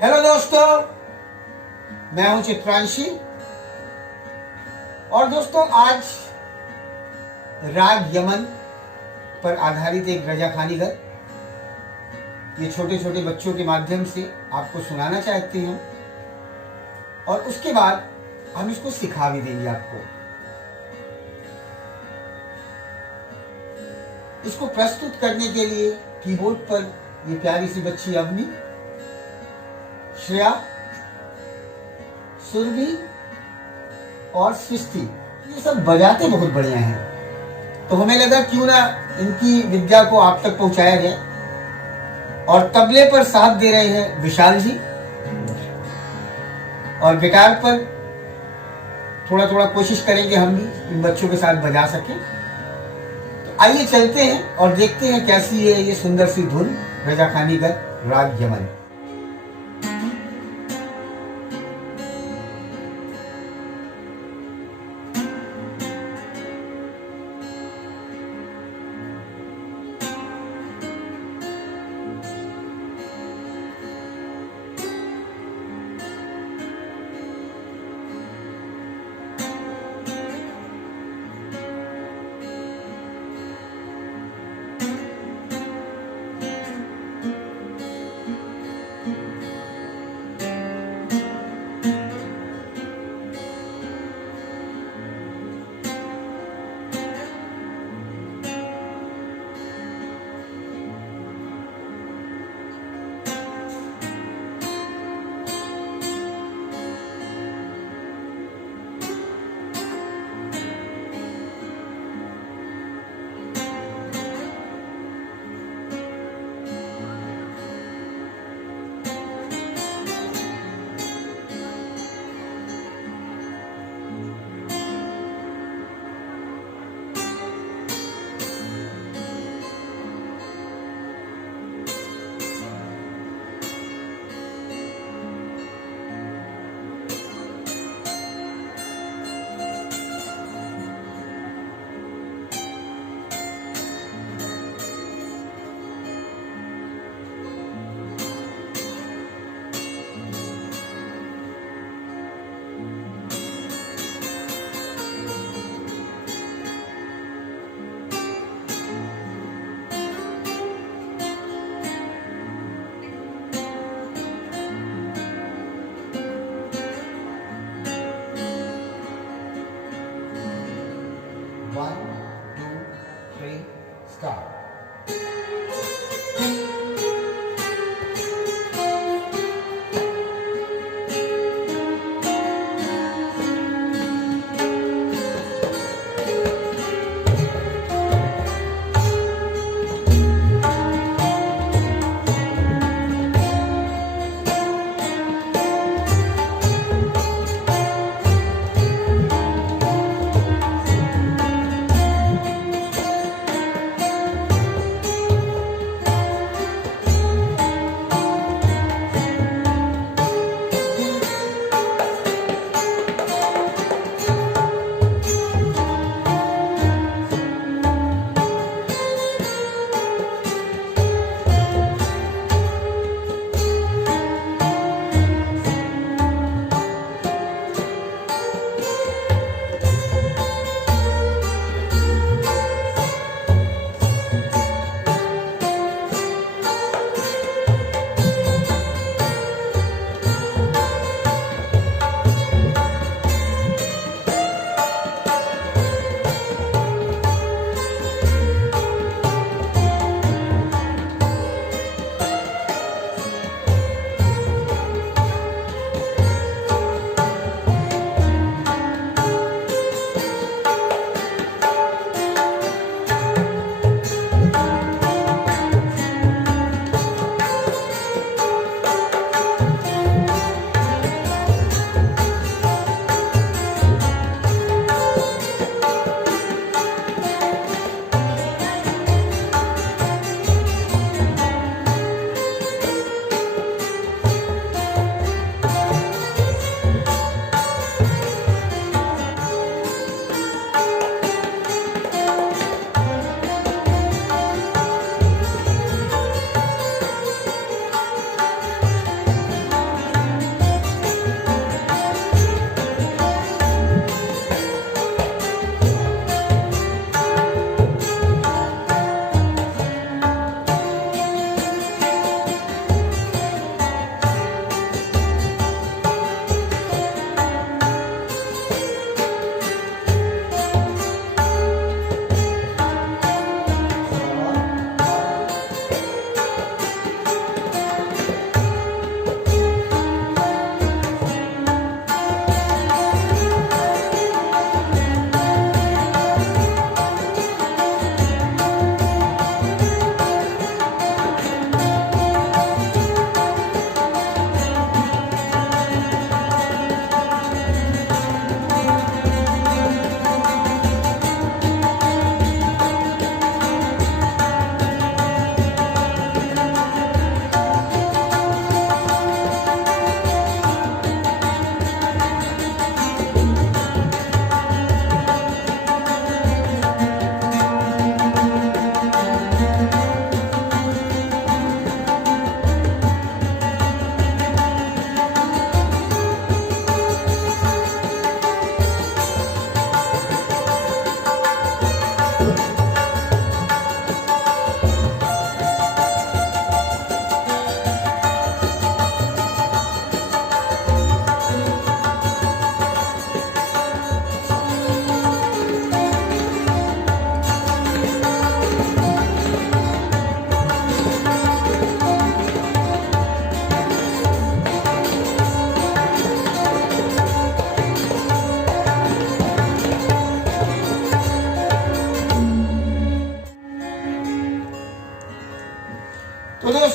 Hello दोस्तों, मैं हूं चित्रांशी। और दोस्तों, आज राग यमन पर आधारित एक रजाखानी गत ये छोटे छोटे बच्चों के माध्यम से आपको सुनाना चाहते हैं और उसके बाद हम इसको सिखा भी देंगे आपको। इसको प्रस्तुत करने के लिए कीबोर्ड पर ये प्यारी सी बच्ची अवनी, श्रेया, सुरभि और सृष्टि ये सब बजाते बहुत बढ़िया हैं, तो हमें लगा क्यों ना इनकी विद्या को आप तक पहुंचाया जाए। और तबले पर साथ दे रहे हैं विशाल जी और गिटार पर थोड़ा थोड़ा कोशिश करेंगे हम भी इन बच्चों के साथ बजा सकें। तो आइए चलते हैं और देखते हैं कैसी है ये सुंदर सी धुन रजाखानीगत राग यमन।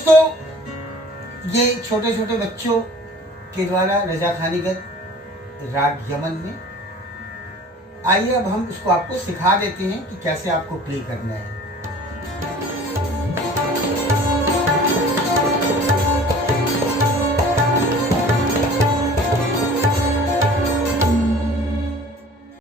दोस्तों, ये छोटे छोटे बच्चों के द्वारा रजाखानीगत राग यमन में, आइए अब हम इसको आपको सिखा देते हैं कि कैसे आपको प्ले करना है।